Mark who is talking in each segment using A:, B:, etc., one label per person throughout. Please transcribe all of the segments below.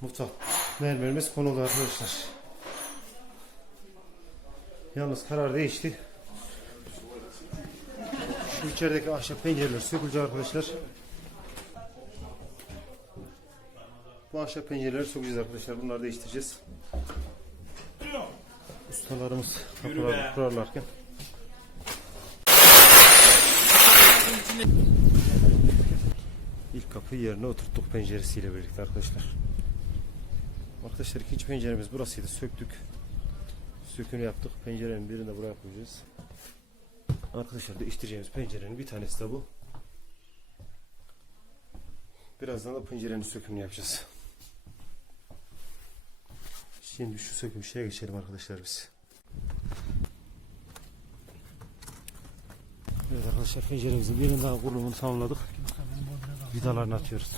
A: mutfak mermerimiz konuldu arkadaşlar. Yalnız karar değişti. Şu içerideki ahşap pencereler sökülecek arkadaşlar. Bu ahşap pencereleri sökeceğiz arkadaşlar. Bunları değiştireceğiz. Ustalarımız kapıları kurarlarken. İlk kapıyı yerine oturttuk penceresiyle birlikte arkadaşlar. Arkadaşlar ikinci penceremiz burasıydı. Söktük. Sökünü yaptık. Pencerenin birini de buraya koyacağız. Arkadaşlar değiştireceğimiz pencerenin bir tanesi de bu. Birazdan da pencerenin sökümünü yapacağız. Şimdi şu söküm şeye geçelim arkadaşlar biz. Evet arkadaşlar penceremizin birinin daha kurulumunu tamamladık. Vidalarını atıyoruz.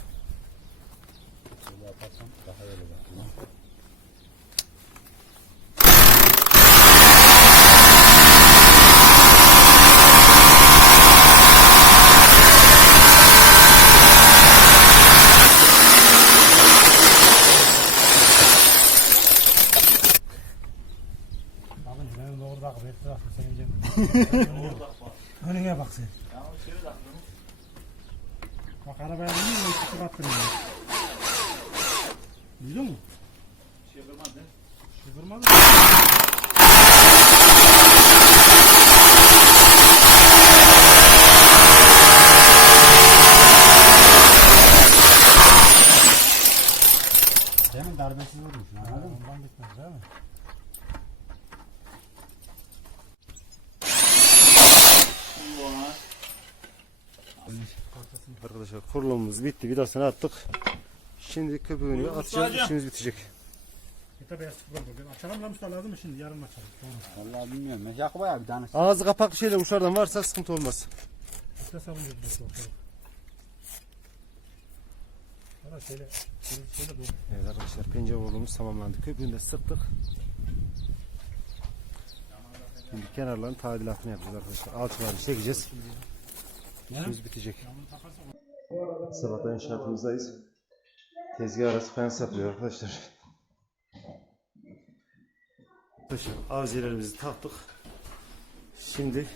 B: Abi benim doğru bak bir tarafı senin canın. Önüne bak sen. Bak arabaya bineyim mi? İki tur attırayım ben. Duydun mu? Şıkırmadı. Şıkırmadı. Demin darbesiz vurmuş. Anladın mı? Ondan gitmez değil mi?
A: Arkadaşlar kurulumumuz bitti. Vidasını attık. Şimdi köpüğünü atacağız. İşimiz bitecek.
B: De beyaz sıfır bugün. Açalım lan usta lazım mı şimdi? Yarın açalım. Sonra.
C: Vallahi bilmiyorum. Ben Yakup abi bir tane.
A: Ağzı kapaklı şeyler uçlardan varsa sıkıntı olmaz.
B: İşte savun dedi. Valla şöyle, şöyle, şöyle dur.
A: Evet arkadaşlar pencere volumuz tamamlandı. Köpüğünü de sıktık. Şimdi kenarların tadilatını yapacağız arkadaşlar. Alçılarını çekeceğiz. İşimiz bitecek. Sabahtan inşaatımızdayız. Tezgah arası fens yapıyor arkadaşlar. Arkadaşlar avzilerimizi taktık. Şimdi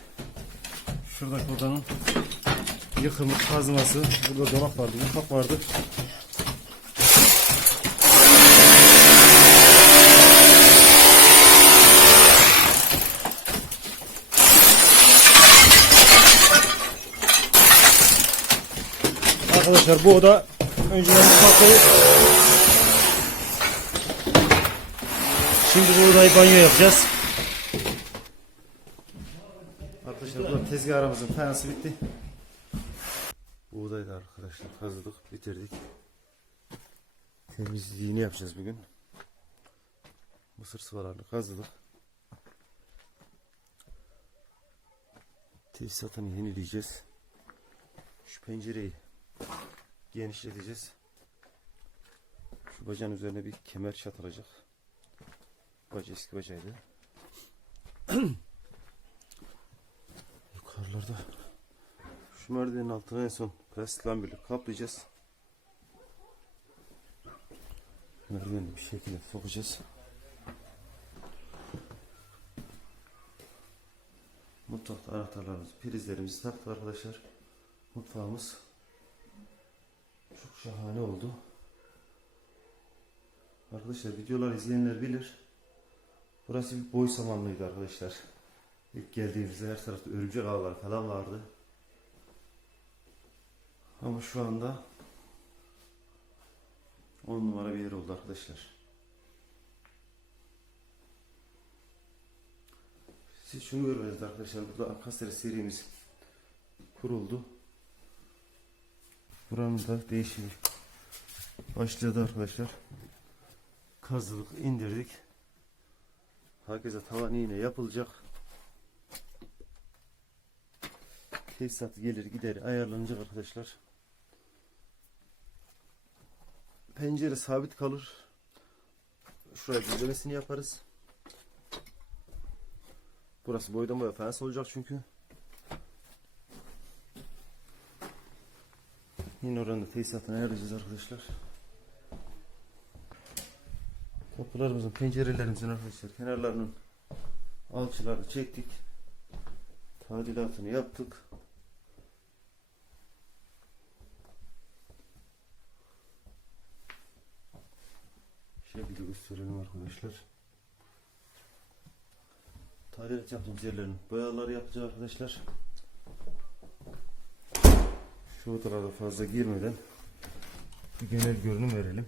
A: şuradaki odanın yıkımı, kazması, burada dolap vardı, mutfak vardı. Arkadaşlar bu oda önceden mutfaktaydı. Şimdi bu odayı banyo yapacağız. Arkadaşlar burada tezgahımızın fayansı bitti. Bu odayı da arkadaşlar kazıdık, bitirdik. Temizliğini yapacağız bugün. Mısır sıvalarını kazıdık. Tesisatını yenileyeceğiz. Şu pencereyi genişleteceğiz. Şu bacağın üzerine bir kemer çatılacak. Baca eski bacaydı. Yukarılarda şu merdivenin altına en son plastik lambayla kaplayacağız. Merdiveni bir şekilde sokacağız. Mutfakta anahtarlarımız, prizlerimizi taktık arkadaşlar. Mutfağımız çok şahane oldu. Arkadaşlar videolar izleyenler bilir. Burası bir boy samanlıydı arkadaşlar. İlk geldiğimizde her tarafta örümcek ağları falan vardı. Ama şu anda 10 numara bir yer oldu arkadaşlar. Siz şunu görmediniz arkadaşlar. Burada Ankastre serimiz kuruldu. Buranın da değişimi başladı arkadaşlar. Kazılık indirdik. Herkese tavan iğne yapılacak. Tesisat gelir gider ayarlanacak arkadaşlar. Pencere sabit kalır. Şuraya düzlemesini yaparız. Burası boydan boya fens olacak çünkü. Yine oranın tesisatını ayarlayacağız arkadaşlar. Kapılarımızın, pencerelerimizin arkadaşlar kenarlarının alçılarını çektik. Tadilatını yaptık. Şöyle gösterelim arkadaşlar. Tadilat yaptığımız yerlerin boyaları yapacağız arkadaşlar. Şu odalarda fazla girmeden bir genel görünüm verelim.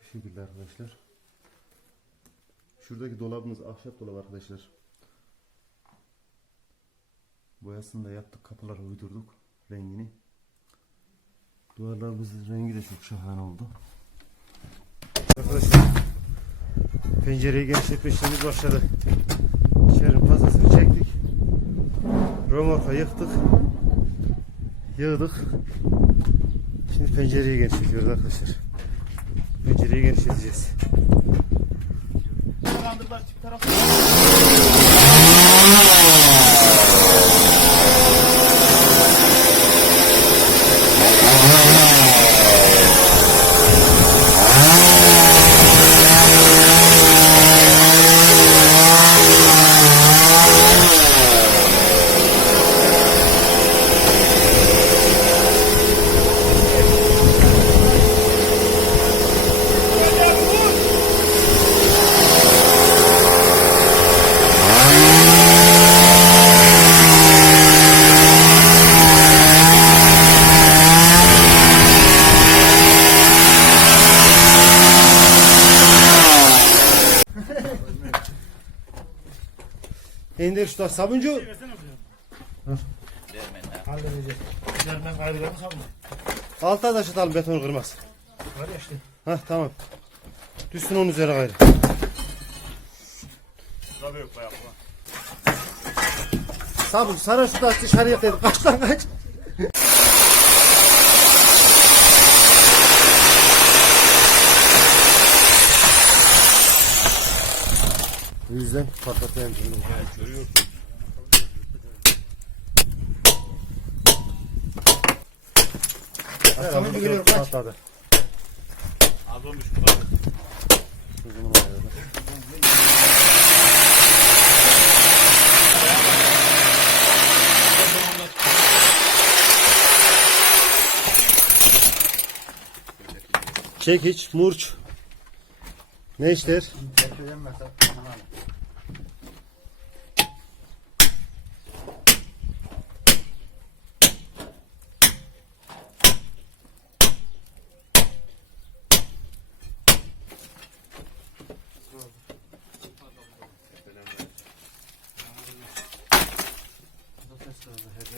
A: Şu şekilde arkadaşlar. Şuradaki dolabımız ahşap dolap arkadaşlar. Boyasını da yaptık. Kapılara uydurduk rengini. Duvarlarımızın rengi de çok şahane oldu. Arkadaşlar pencereyi genişletme işlemimiz başladı. İçerinin pasasını çektik. Romorka yıktık. Yığdık. Şimdi pencereyi genişletiyoruz arkadaşlar. Pencereyi genişleteceğiz. İndir şu taş sabuncu.
B: Halledeceğiz. Dermen kaydıralım sabun.
A: Alta taş atalım beton kırmaz.
B: Var ya işte.
A: Hah tamam. Düşsün onun üzerine gayrı.
B: Tabii yok bayağı.
A: Sabun sana şu taş dışarıya dedim. Kaç lan kaç. Bu yüzden patlatayım şimdi.
B: Tamam geliyorum kaç.
A: Patladı.
C: Az olmuş bu kadar.
A: Kızımın ayarı. Çekiç, murç. Ne işler?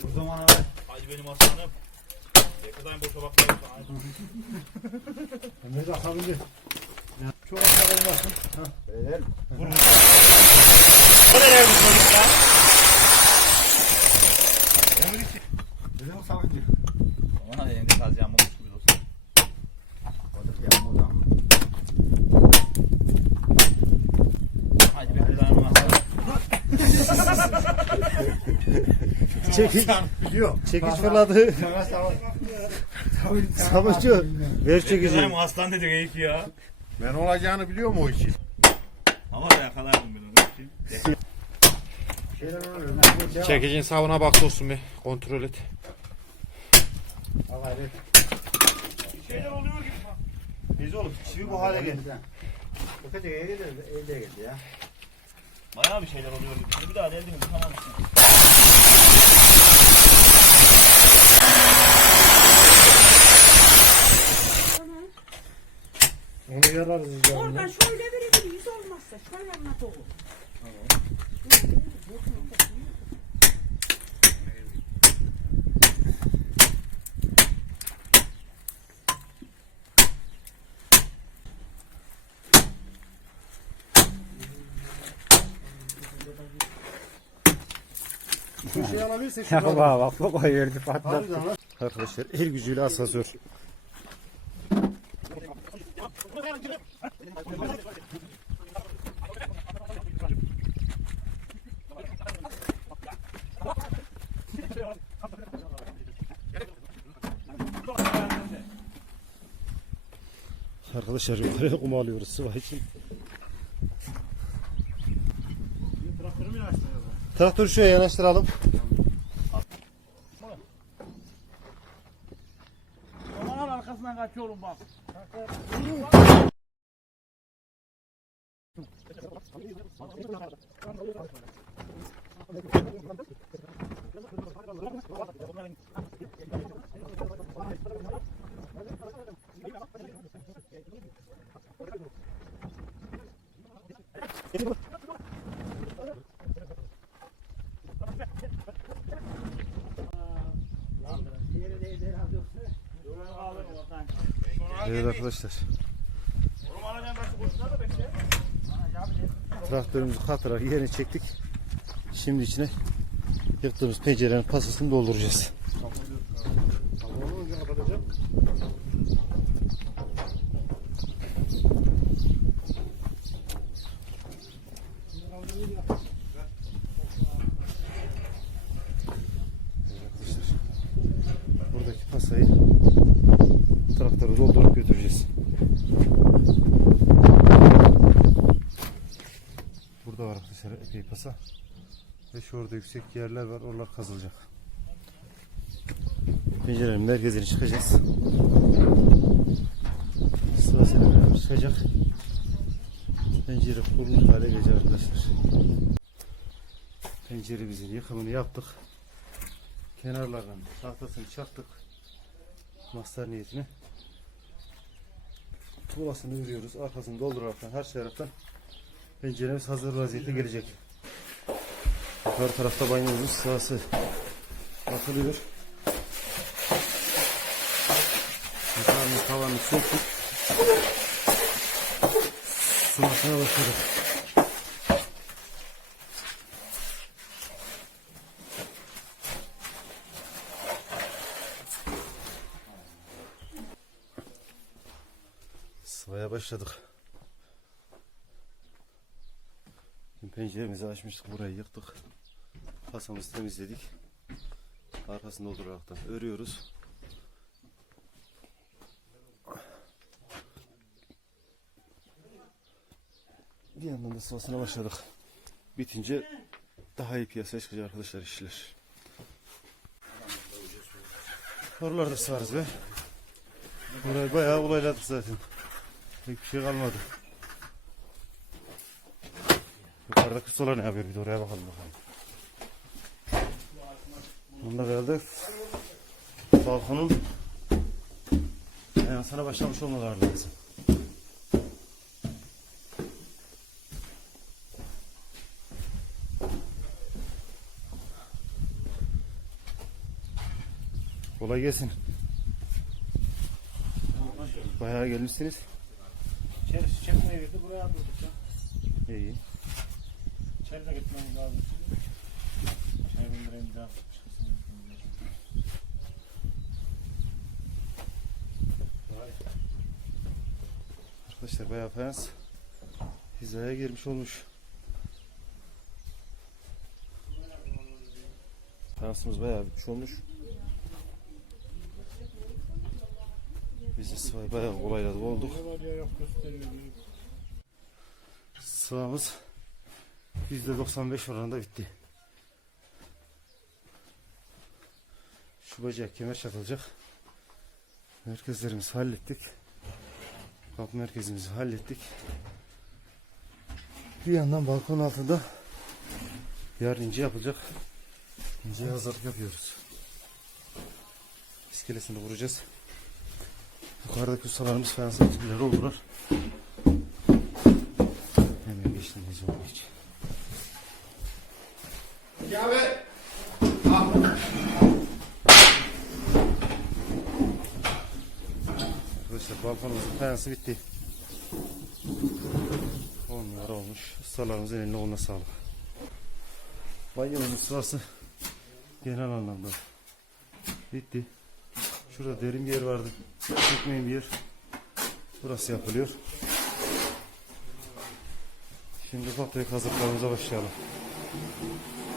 B: O zaman abi.
C: Hadi benim aslanım. Yakadayım boşa bakmayın.
B: Ömür akabilir. Çok aşağı olmasın.
C: O ne lan bu çocuk ya?
B: Bizim savuncu.
C: Ona elinde kazacağım olmuş gibi olsun. Hadi benim dayanım aslanım.
A: Çekiç,
B: Biliyor.
A: çekiç fırladı.
B: Sana savun.
A: Sabuncu, ver çekici.
C: Yakadayım aslan dedik iyi ki ya.
D: Ben olacağını biliyor mu o işin?
C: Ama da yakalardım ben onu.
B: Şeyler olur.
D: Çekicin savuna bak dostum bir kontrol et.
C: Şeyler oluyor gibi bak.
A: Biz oğlum çivi bu hale geldi.
B: Bakacak. Evde geldi ya.
C: Bayağı bir şeyler oluyor gibi. Şimdi bir daha dedim tamam.
B: Onu yararız üzerine.
E: Oradan şöyle yüz olmazsa şöyle anlat olur.
B: Bir şey alabilirse şu
F: Ya bak bak.
B: Harbiden lan.
A: Arkadaşlar el gücüyle asansör. Arkadaşlar yukarıya kum alıyoruz sıva için.
B: Traktörü mü açtın ya?
A: Traktörü şuraya yanaştıralım.
C: Aman arkasından kaçıyorum bak.
A: Evet arkadaşlar. Traktörümüzü katarak yerine çektik. Şimdi içine yıktığımız pencerenin pasasını dolduracağız. Buradaki pasayı Arkadaşlar epey pasa. Ve şu orada yüksek yerler var. Oralar kazılacak. Pencerenin merkezine çıkacağız. Sırasıyla çıkacak. Pencere kurulmuş hale gelecek arkadaşlar. Penceremizin yıkımını yaptık. Kenarlardan tahtasını çaktık. Mastar niyetine. Tuğlasını örüyoruz. Arkasını dolduraraktan her taraftan penceremiz hazır vaziyete gelecek. Yukarı tarafta banyomuzun sırası atılıyor. Yukarının tavanını söktük. Sumasına başladık. Sıvaya başladık. Şimdi penceremizi açmıştık. Burayı yıktık. Pasamızı temizledik. Arkasını dolduraraktan örüyoruz. Bir yandan da sıvasına başladık. Bitince daha iyi piyasaya çıkacak arkadaşlar işler. Oralarda sığarız be. Burayı bayağı olayladık zaten. Pek bir şey kalmadı. Yukarıda kustolar ne yapıyor bir de oraya bakalım bakalım. Bunda herhalde balkonun sana başlamış olmaları lazım. Kolay gelsin. Bayağı gelmişsiniz.
B: İçerisi çekmeye girdi buraya atıldık ya.
A: İyi.
B: İçeri de gitmemiz lazım. Çay bir daha. çıksın.
A: Arkadaşlar bayağı fayans hizaya girmiş olmuş. Fayansımız bayağı bitmiş olmuş. Biz de sıvayı bayağı kolayladık olduk.
B: Ne var ya yok gösteriyor.
A: Sıvamız %95 oranında bitti. Şu bacağı kemer çakılacak. Merkezlerimizi hallettik. Kapı merkezimizi hallettik. Bir yandan balkon altında yarın ince yapılacak. İnceye hazırlık yapıyoruz. İskelesini vuracağız. Yukarıdaki ustalarımız fayans ekipleri oldular. Hemen geçtim Necmi hiç.
D: Ya be.
A: Arkadaşlar balkonumuzun fayansı bitti. 10 numara olmuş. Ustalarımızın eline koluna sağlık. Banyomuzun sırası genel anlamda bitti. Şurada derin bir yer vardı. Çekmeyin bir yer. Burası yapılıyor. Şimdi tefek hazırlıklarımıza başlayalım.